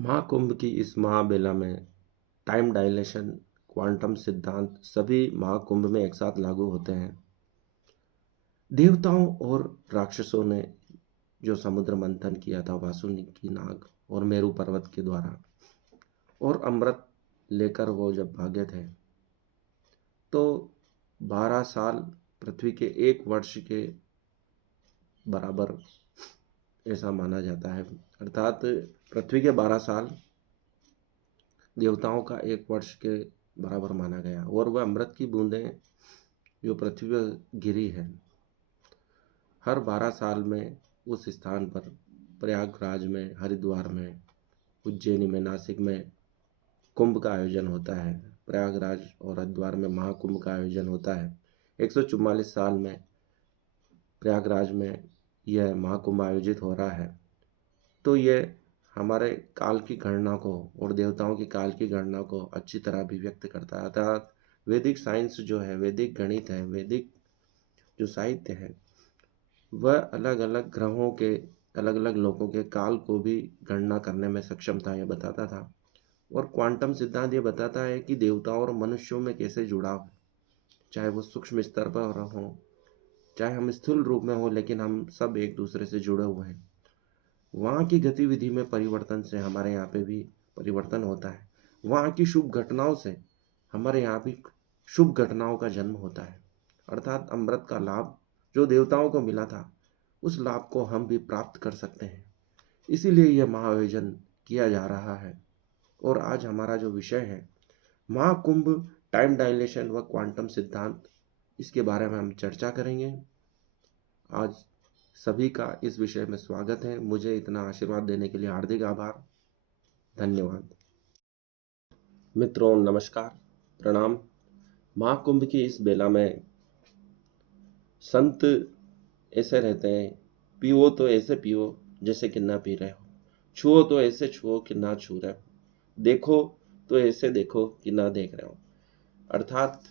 महाकुंभ की इस महाबेला में टाइम डायलेशन, क्वांटम सिद्धांत सभी महाकुंभ में एक साथ लागू होते हैं। देवताओं और राक्षसों ने जो समुद्र मंथन किया था वासुकी नाग और मेरु पर्वत के द्वारा, और अमृत लेकर वो जब भागे थे तो 12 साल पृथ्वी के 1 वर्ष के बराबर ऐसा माना जाता है। अर्थात पृथ्वी के 12 साल देवताओं का 1 वर्ष के बराबर माना गया, और वह अमृत की बूंदें जो पृथ्वी पर गिरी है, हर 12 साल में उस स्थान पर प्रयागराज में, हरिद्वार में, उज्जैनी में, नासिक में कुंभ का आयोजन होता है। प्रयागराज और हरिद्वार में महाकुंभ का आयोजन होता है। 144 साल में प्रयागराज में यह महाकुंभ आयोजित हो रहा है। तो यह हमारे काल की गणना को और देवताओं की काल की गणना को अच्छी तरह अभिव्यक्त करता है। अर्थात वैदिक साइंस जो है, वैदिक गणित है, वैदिक जो साहित्य है, वह अलग अलग ग्रहों के, अलग अलग लोगों के काल को भी गणना करने में सक्षम था, यह बताता था। और क्वांटम सिद्धांत ये बताता है कि देवताओं और मनुष्यों में कैसे जुड़ाव है, चाहे वो सूक्ष्म स्तर पर हो, चाहे हम स्थूल रूप में हो, लेकिन हम सब एक दूसरे से जुड़े हुए हैं। वहाँ की गतिविधि में परिवर्तन से हमारे यहाँ पे भी परिवर्तन होता है। वहाँ की शुभ घटनाओं से हमारे यहाँ भी शुभ घटनाओं का जन्म होता है। अर्थात अमृत का लाभ जो देवताओं को मिला था, उस लाभ को हम भी प्राप्त कर सकते हैं। इसीलिए यह महाआयोजन किया जा रहा है। और आज हमारा जो विषय है महाकुंभ, टाइम डायलेशन व क्वांटम सिद्धांत, इसके बारे में हम चर्चा करेंगे। आज सभी का इस विषय में स्वागत है। मुझे इतना आशीर्वाद देने के लिए हार्दिक आभार, धन्यवाद। मित्रों नमस्कार, प्रणाम। महाकुंभ की इस बेला में संत ऐसे रहते हैं, पियो तो ऐसे पियो जैसे कि ना पी रहे हो, छुओ तो ऐसे छुओ कि ना छू रहे हो, देखो तो ऐसे देखो कि ना देख रहे हो। अर्थात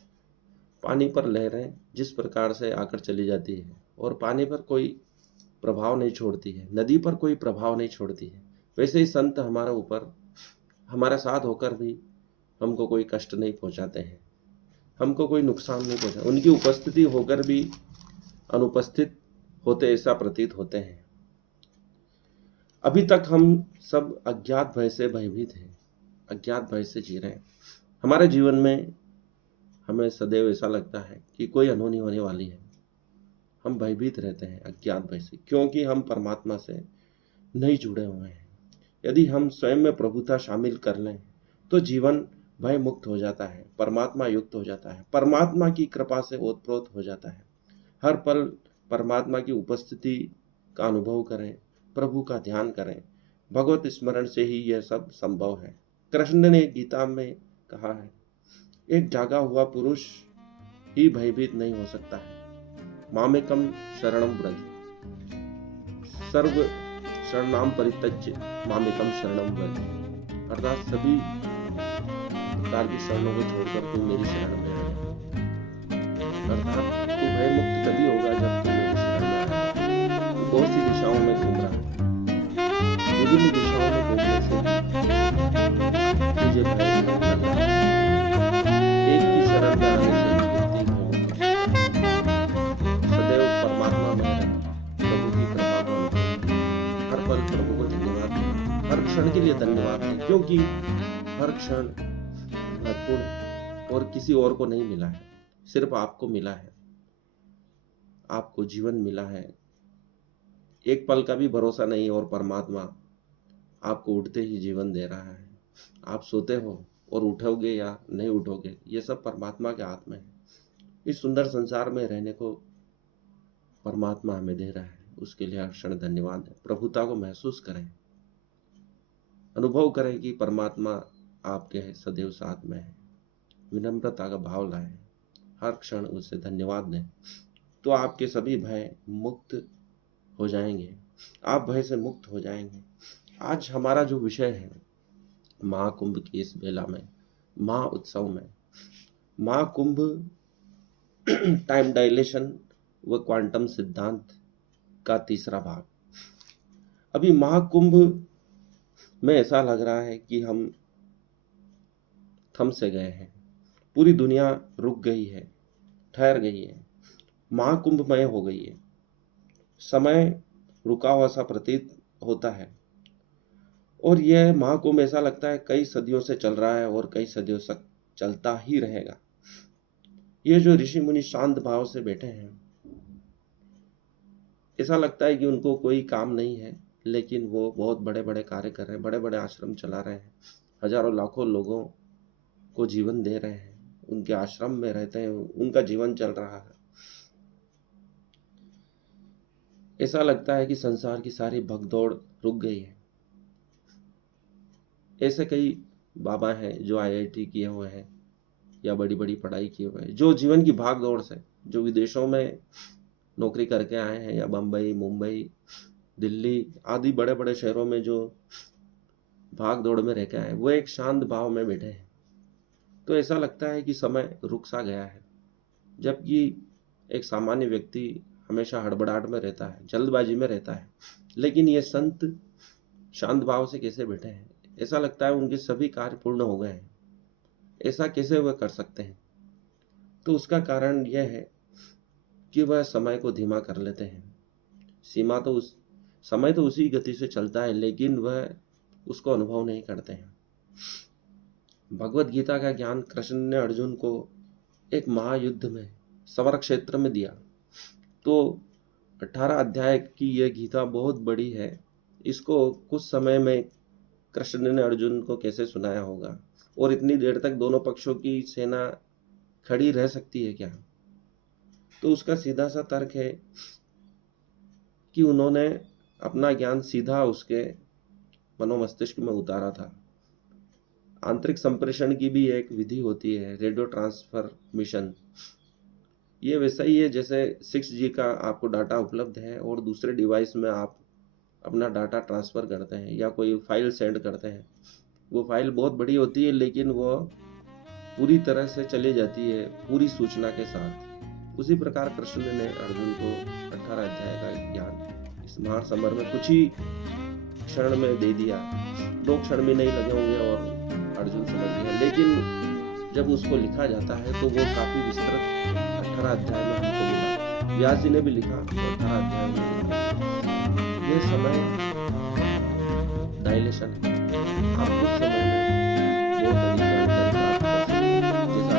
पानी पर लहरें जिस प्रकार से आकर चली जाती है और पानी पर कोई प्रभाव नहीं छोड़ती है, नदी पर कोई प्रभाव नहीं छोड़ती है, वैसे ही संत हमारे ऊपर, हमारे साथ होकर भी हमको कोई कष्ट नहीं पहुंचाते हैं, हमको कोई नुकसान नहीं पहुंचाते। उनकी उपस्थिति होकर भी अनुपस्थित होते ऐसा प्रतीत होते हैं। अभी तक हम सब अज्ञात भय से भयभीत हैं, अज्ञात भय से जी रहे हैं। हमारे जीवन में हमें सदैव ऐसा लगता है कि कोई अनहोनी होने वाली है। हम भयभीत रहते हैं अज्ञात भय से, क्योंकि हम परमात्मा से नहीं जुड़े हुए हैं। यदि हम स्वयं में प्रभुता शामिल कर लें तो जीवन भय मुक्त हो जाता है, परमात्मा युक्त हो जाता है, परमात्मा की कृपा से ओतप्रोत हो जाता है। हर पल परमात्मा की उपस्थिति का अनुभव करें, प्रभु का ध्यान करें। भगवत स्मरण से ही यह सब संभव है। कृष्ण ने गीता में कहा है, एक जागा हुआ पुरुष ही भयभीत नहीं हो सकता है। मामेकम शरणम व्रज, सर्व शरणाम परित्यज्य मामेकम शरणम व्रज। अर्थात सभी प्रकार की शरणों को छोड़कर तू मेरी शरण में आ जा। अर्थात तू भय मुक्त तभी होगा जब तू मेरी शरण में आएगा। तू बहुत सी दिशाओं में घूम रहा है, विभिन्न दिशाओं में घूमने से तुझे भय नहीं लग रहा। एक ही शरण में आने से ही मुक्ति हो जाती है। सदैव परमात्मा में रहे, प्रभु की कृपा को अनुभव करें। हर पल प्रभु को धन्यवाद दें, हर क्षण के लिए धन्यवाद दें, क्योंकि हर क्षण महत्वपूर्ण है और किसी और को नहीं मिला है, सिर्फ आपको मिला है। आपको जीवन मिला है, एक पल का भी भरोसा नहीं, और परमात्मा आपको उठते ही जीवन दे रहा है। आप सोते हो और उठोगे या नहीं उठोगे, ये सब परमात्मा के हाथ में है। इस सुंदर संसार में रहने को परमात्मा हमें दे रहा है, उसके लिए हर क्षण धन्यवाद है। प्रभुता को महसूस करें, अनुभव करें कि परमात्मा आपके सदैव साथ में है। विनम्रता का भाव लाएं, हर क्षण उससे धन्यवाद दें, तो आपके सभी भय मुक्त हो जाएंगे, आप भय से मुक्त हो जाएंगे। आज हमारा जो विषय है महाकुंभ की इस बेला में, महा उत्सव में, महाकुंभ, टाइम डायलेशन व क्वांटम सिद्धांत का तीसरा भाग। अभी महाकुंभ में ऐसा लग रहा है कि हम थम से गए हैं। पूरी दुनिया रुक गई है, ठहर गई है, महाकुंभमय हो गई है। समय रुका हुआ सा प्रतीत होता है और यह महाकुंभ ऐसा लगता है कई सदियों से चल रहा है और कई सदियों तक चलता ही रहेगा। ये जो ऋषि मुनि शांत भाव से बैठे हैं, ऐसा लगता है कि उनको कोई काम नहीं है, लेकिन वो बहुत बड़े बड़े कार्य कर रहे हैं, बड़े बड़े आश्रम चला रहे हैं, हजारों लाखों लोगों को जीवन दे रहे हैं, उनके आश्रम में रहते हैं, उनका जीवन चल रहा है। ऐसा लगता है कि संसार की सारी भगदौड़ रुक गई है। ऐसे कई बाबा हैं जो आईआईटी किए हुए हैं या बड़ी बड़ी पढ़ाई किए हुए हैं, जो जीवन की भाग दौड़ से, जो विदेशों में नौकरी करके आए हैं या बम्बई, मुंबई, दिल्ली आदि बड़े बड़े शहरों में जो भाग दौड़ में रह के आए, वो एक शांत भाव में बैठे हैं। तो ऐसा लगता है कि समय रुक सा गया है, जबकि एक सामान्य व्यक्ति हमेशा हड़बड़ाहट में रहता है, जल्दबाजी में रहता है, लेकिन ये संत शांत भाव से कैसे बैठे हैं? ऐसा लगता है उनके सभी कार्य पूर्ण हो गए हैं। ऐसा कैसे वह कर सकते हैं? तो उसका कारण यह है कि वह समय को धीमा कर लेते हैं। समय तो उसी गति से चलता है, लेकिन वह उसको अनुभव नहीं करते हैं। भगवत गीता का ज्ञान कृष्ण ने अर्जुन को एक महायुद्ध में समर क्षेत्र में दिया। तो 18 अध्याय की यह गीता बहुत बड़ी है। इसको कुछ समय में कृष्ण ने अर्जुन को कैसे सुनाया होगा, और इतनी देर तक दोनों पक्षों की सेना खड़ी रह सकती है क्या? तो उसका सीधा सा तर्क है कि उन्होंने अपना ज्ञान सीधा उसके मनोमस्तिष्क में उतारा था। आंतरिक संप्रेषण की भी एक विधि होती है, रेडियो ट्रांसफर मिशन। ये वैसा ही है जैसे 6G का आपको डाटा उपलब्ध है और दूसरे डिवाइस में आप अपना डाटा ट्रांसफर करते हैं या कोई फाइल सेंड करते हैं। वो फाइल बहुत बड़ी होती है, लेकिन वो पूरी तरह से चली जाती है पूरी सूचना के साथ। उसी प्रकार कृष्ण ने अर्जुन को 18 अध्याय का ज्ञान इस महासमर में कुछ ही क्षण में दे दिया। 2 क्षण भी नहीं लगे होंगे और अर्जुन समझ गया। लेकिन जब उसको लिखा जाता है तो वो काफी विस्तृत 18 अध्याय में हमको मिला। व्यास जी ने भी लिखा तो 18 अध्याय में मिला। ये समय डायलेशन है। आप कुछ समय में बहुत अधिक जानकारी प्राप्त कर सकते हैं, जैसा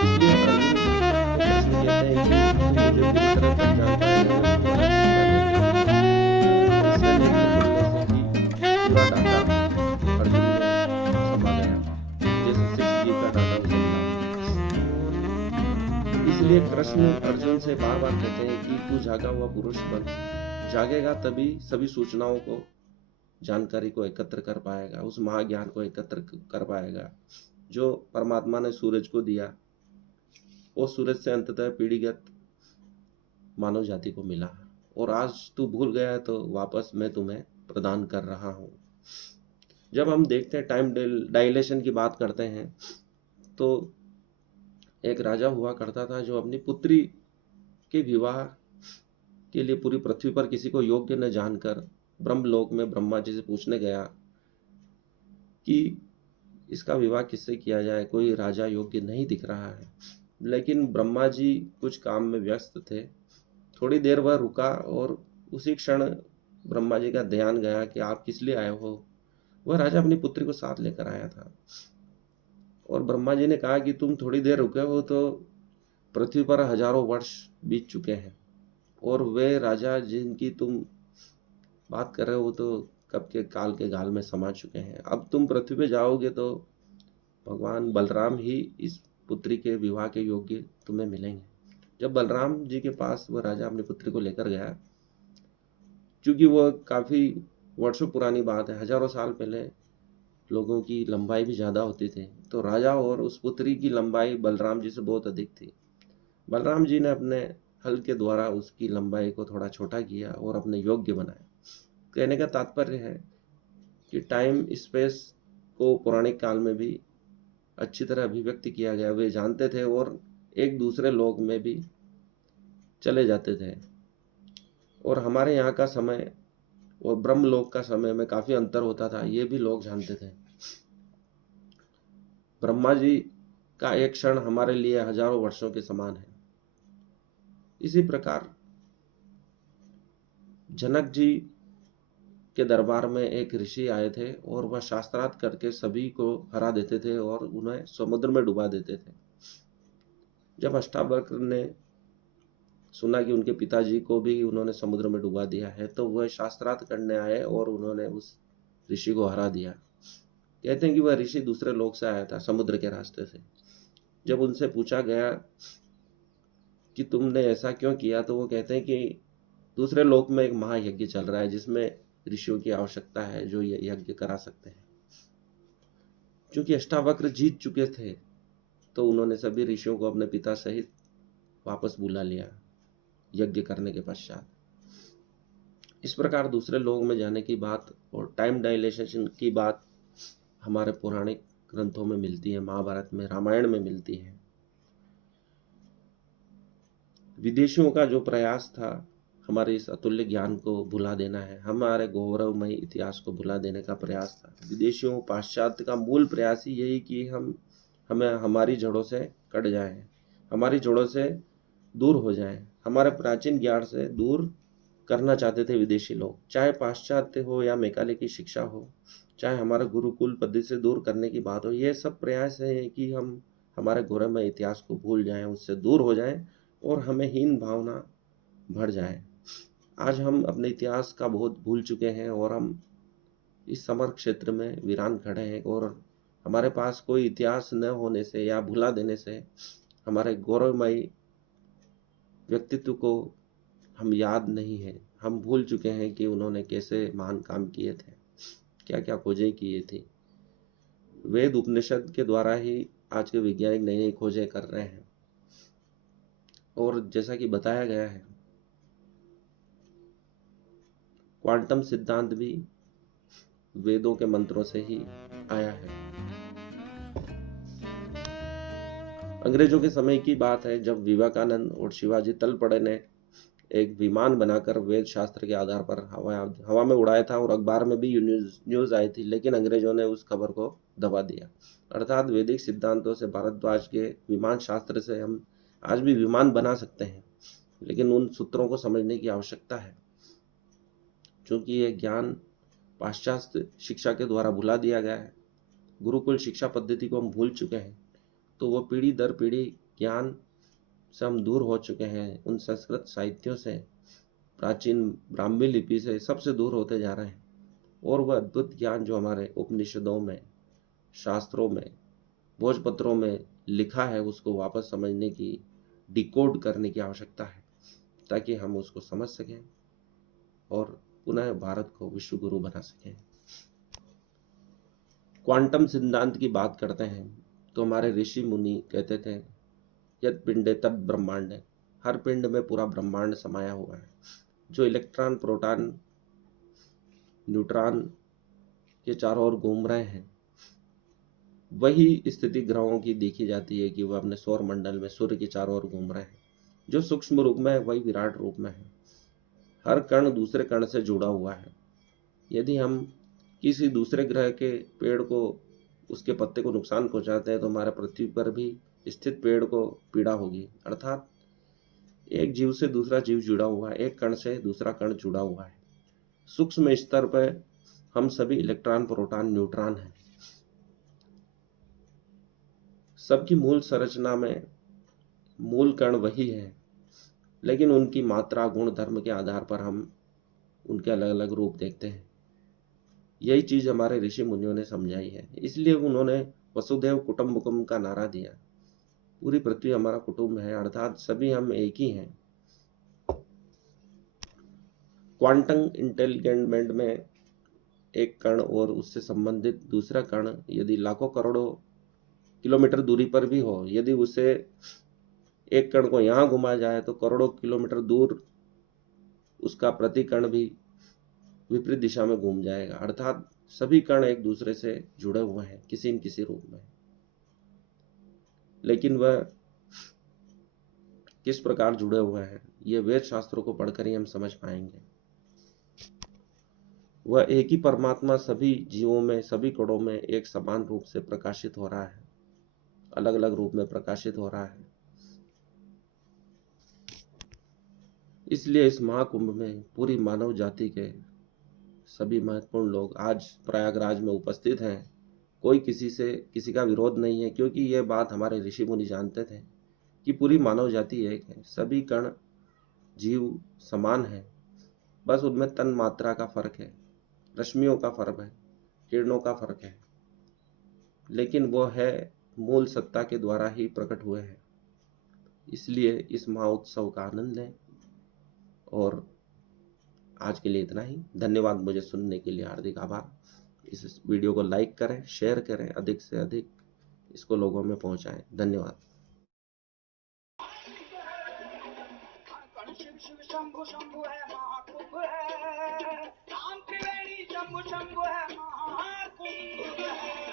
इसलिए अर्जुन को कृष्ण कहते हैं कि तू मुझे पूरी तरह तक जानता है, मैंने तुम्हारा इससे मेरे बोलने से ही पूरा डाटा अर्जुन में समा गया, जैसे 6G का डाटा उसे मिला। इसलिए कृष्ण अर्जुन से बार बार कहते हैं कि तू जागा हुआ पुरुष बन। जागेगा तभी सभी सूचनाओं को, जानकारी को एकत्र कर पाएगा, उस महाज्ञान को एकत्र कर पाएगा जो परमात्मा ने सूरज को दिया और सूरज से अंततः पीढ़ीगत मानव जाति को मिला। और आज तू भूल गया है तो वापस मैं तुम्हें प्रदान कर रहा हूँ। जब हम देखते हैं टाइम डायलेशन की बात करते हैं, तो एक राजा हुआ करता था जो अपनी पुत्री के विवाह के लिए पूरी पृथ्वी पर किसी को योग्य न जानकर ब्रह्मलोक में ब्रह्मा जी से पूछने गया कि इसका विवाह किससे किया जाए, कोई राजा योग्य नहीं दिख रहा है। लेकिन ब्रह्मा जी कुछ काम में व्यस्त थे। थोड़ी देर वह रुका और उसी क्षण ब्रह्मा जी का ध्यान गया कि आप किस लिए आए हो। वह राजा अपनी पुत्री को साथ लेकर आया था और ब्रह्मा जी ने कहा कि तुम थोड़ी देर रुके हो तो पृथ्वी पर हजारों वर्ष बीत चुके हैं और वे राजा जिनकी तुम बात कर रहे हो तो कब के काल के गाल में समा चुके हैं। अब तुम पृथ्वी पे जाओगे तो भगवान बलराम ही इस पुत्री के विवाह के योग्य तुम्हें मिलेंगे। जब बलराम जी के पास वह राजा अपनी पुत्री को लेकर गया, क्योंकि वह काफी वर्षों पुरानी बात है, हजारों साल पहले लोगों की लंबाई भी ज्यादा होती थी, तो राजा और उस पुत्री की लंबाई बलराम जी से बहुत अधिक थी। बलराम जी ने अपने हल के द्वारा उसकी लंबाई को थोड़ा छोटा किया और अपने योग्य बनाया। कहने का तात्पर्य है कि टाइम स्पेस को पौराणिक काल में भी अच्छी तरह अभिव्यक्त किया गया। वे जानते थे और एक दूसरे लोक में भी चले जाते थे। और हमारे यहाँ का समय और ब्रह्मलोक का समय में काफी अंतर होता था, ये भी लोग जानते थे। ब्रह्मा जी का एक क्षण हमारे लिए हजारों वर्षों के समान है। इसी प्रकार जनक जी के दरबार में एक ऋषि आए थे और वह शास्त्रार्थ करके सभी को हरा देते थे और उन्हें समुद्र में डुबा देते थे। जब अष्टावक्र ने सुना कि उनके पिताजी को भी उन्होंने समुद्र में डुबा दिया है, तो वह शास्त्रार्थ करने आए और उन्होंने उस ऋषि को हरा दिया। कहते हैं कि वह ऋषि दूसरे लोक से आया था, समुद्र के रास्ते से। जब उनसे पूछा गया कि तुमने ऐसा क्यों किया, तो वो कहते हैं कि दूसरे लोक में एक महायज्ञ चल रहा है जिसमें ऋषियों की आवश्यकता है जो ये यज्ञ करा सकते हैं। क्योंकि अष्टावक्र जीत चुके थे, तो उन्होंने सभी ऋषियों को अपने पिता सहित वापस बुला लिया यज्ञ करने के पश्चात। इस प्रकार दूसरे लोक में जाने की बात और टाइम डायलेशन की बात हमारे पौराणिक ग्रंथों में मिलती है, महाभारत में, रामायण में मिलती है। विदेशियों का जो प्रयास था हमारे इस अतुल्य ज्ञान को भुला देना है, हमारे गौरवमय इतिहास को भुला देने का प्रयास था। विदेशियों पाश्चात्य का मूल प्रयास ही यही कि हमें हमारी जड़ों से कट जाए, हमारी जड़ों से दूर हो जाए, हमारे प्राचीन ज्ञान से दूर करना चाहते थे विदेशी लोग। चाहे पाश्चात्य हो या मैकाले की शिक्षा हो, चाहे हमारे गुरुकुल पद्धति से दूर करने की बात हो, ये सब प्रयास है कि हम हमारे गौरवमय इतिहास को भूल जाएं, उससे दूर हो जाएं और हमें हीन भावना भर जाए। आज हम अपने इतिहास का बहुत भूल चुके हैं और हम इस समर क्षेत्र में वीरान खड़े हैं और हमारे पास कोई इतिहास न होने से या भुला देने से हमारे गौरवमयी व्यक्तित्व को हम याद नहीं है। हम भूल चुके हैं कि उन्होंने कैसे महान काम किए थे, क्या क्या खोजें की थी। वेद उपनिषद के द्वारा ही आज के वैज्ञानिक नई नई खोजें कर रहे हैं और जैसा कि बताया गया है, क्वांटम सिद्धांत भी वेदों के मंत्रों से ही आया है। अंग्रेजों के समय की बात है जब विवेकानंद और शिवाजी तलपड़े ने एक विमान बनाकर वेद शास्त्र के आधार पर हवा में उड़ाया था और अखबार में भी न्यूज आई थी, लेकिन अंग्रेजों ने उस खबर को दबा दिया। अर्थात वैदिक सिद्धांतों से, भारद्वाज के विमान शास्त्र से हम आज भी विमान बना सकते हैं, लेकिन उन सूत्रों को समझने की आवश्यकता है। क्योंकि ये ज्ञान पाश्चात्य शिक्षा के द्वारा भुला दिया गया है, गुरुकुल शिक्षा पद्धति को हम भूल चुके हैं, तो वो पीढ़ी दर पीढ़ी ज्ञान से हम दूर हो चुके हैं। उन संस्कृत साहित्यों से, प्राचीन ब्राह्मी लिपि से, सबसे दूर होते जा रहे हैं और वह अद्भुत ज्ञान जो हमारे उपनिषदों में, शास्त्रों में, भोजपत्रों में लिखा है, उसको वापस समझने की, डिकोड करने की आवश्यकता है ताकि हम उसको समझ सकें और पुनः भारत को विश्व गुरु बना सकें। क्वांटम सिद्धांत की बात करते हैं तो हमारे ऋषि मुनि कहते थे यद पिंडे तद ब्रह्मांड है। हर पिंड में पूरा ब्रह्मांड समाया हुआ है। जो इलेक्ट्रॉन, प्रोटॉन, न्यूट्रॉन के चारों ओर घूम रहे हैं, वही स्थिति ग्रहों की देखी जाती है कि वह अपने सौर मंडल में सूर्य के चारों ओर घूम रहे हैं। जो सूक्ष्म रूप में है वही विराट रूप में है। हर कण दूसरे कण से जुड़ा हुआ है। यदि हम किसी दूसरे ग्रह के पेड़ को, उसके पत्ते को नुकसान पहुंचाते हैं तो हमारे पृथ्वी पर भी स्थित पेड़ को पीड़ा होगी। अर्थात एक जीव से दूसरा जीव जुड़ा हुआ है, एक कण से दूसरा कण जुड़ा हुआ है। सूक्ष्म स्तर पर हम सभी इलेक्ट्रॉन, प्रोटॉन, न्यूट्रॉन हैं। सबकी मूल संरचना में मूल कण वही है, लेकिन उनकी मात्रा, गुण, धर्म के आधार पर हम उनके अलग अलग रूप देखते हैं। यही चीज हमारे ऋषि मुनियों ने समझाई है, इसलिए उन्होंने वसुधैव कुटुंबकम का नारा दिया। पूरी पृथ्वी हमारा कुटुंब है, अर्थात सभी हम एक ही हैं। क्वांटम इंटेलिगेंट में एक कण और उससे संबंधित दूसरा कण यदि लाखों करोड़ों किलोमीटर दूरी पर भी हो, यदि उसे एक कण को यहाँ घुमाया जाए तो करोड़ों किलोमीटर दूर उसका प्रति कण भी विपरीत दिशा में घूम जाएगा। अर्थात सभी कण एक दूसरे से जुड़े हुए हैं किसी न किसी रूप में, लेकिन वह किस प्रकार जुड़े हुए हैं ये वेद शास्त्रों को पढ़कर ही हम समझ पाएंगे। वह एक ही परमात्मा सभी जीवों में, सभी कणों में एक समान रूप से प्रकाशित हो रहा है, अलग अलग रूप में प्रकाशित हो रहा है। इसलिए इस महाकुंभ में पूरी मानव जाति के सभी महत्वपूर्ण लोग आज प्रयागराज में उपस्थित हैं। कोई किसी का विरोध नहीं है, क्योंकि ये बात हमारे ऋषि मुनि जानते थे कि पूरी मानव जाति एक है, सभी कण जीव समान है, बस उनमें तन मात्रा का फर्क है, रश्मियों का फर्क है, किरणों का फर्क है, लेकिन वो है मूल सत्ता के द्वारा ही प्रकट हुए हैं। इसलिए इस महोत्सव का आनंद लें। और आज के लिए इतना ही। धन्यवाद मुझे सुनने के लिए, हार्दिक आभार। इस वीडियो को लाइक करें, शेयर करें, अधिक से अधिक इसको लोगों में पहुंचाएं। धन्यवाद। शिव शंभु शंभु है, महाकुंभ है, राम त्रिवेणी शंभु शंभु है, महाकुंभ है।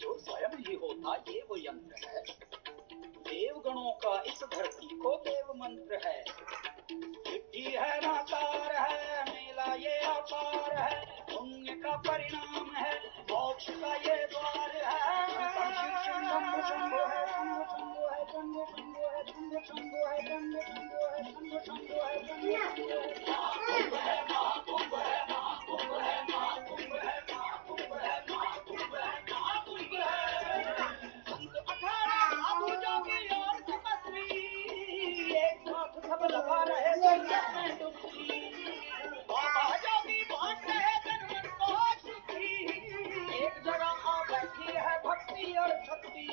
जो स्वयं ही होता ये वो यंत्र है, देवगणों का इस धरती को देव मंत्र है। चिट्ठी है नाकार है, मेला ये अपार है, पुण्य का परिणाम है, मोक्ष का ये द्वार है। शंभु शंभु है, शंभु शंभु है, शंभु शंभु है, शंभु शंभु है, शंभु शंभु है, शंभु शंभु है, शंभु शंभु है। महाकुंभ है, महाकुंभ है, महाकुंभ है, महाकुंभ है, महाकुंभ है, महाकुंभ है। संत 18 साधु जोगी और तपस्वी एक साथ सब लगा रहे संकट में डुबकी। बाबा जोगी बांट रहे तन मन को सुखी, एक जगह आ बैठी है भक्ति और शक्ति।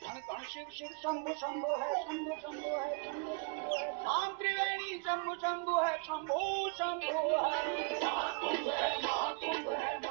कण कण शिव शिव शंभु शंभु है, शंभु शंभु है, शंभु शंभु है, राम त्रिवेणी शंभु शंभु है, शंभु शंभु है। महाकुंभ है, महाकुंभ है।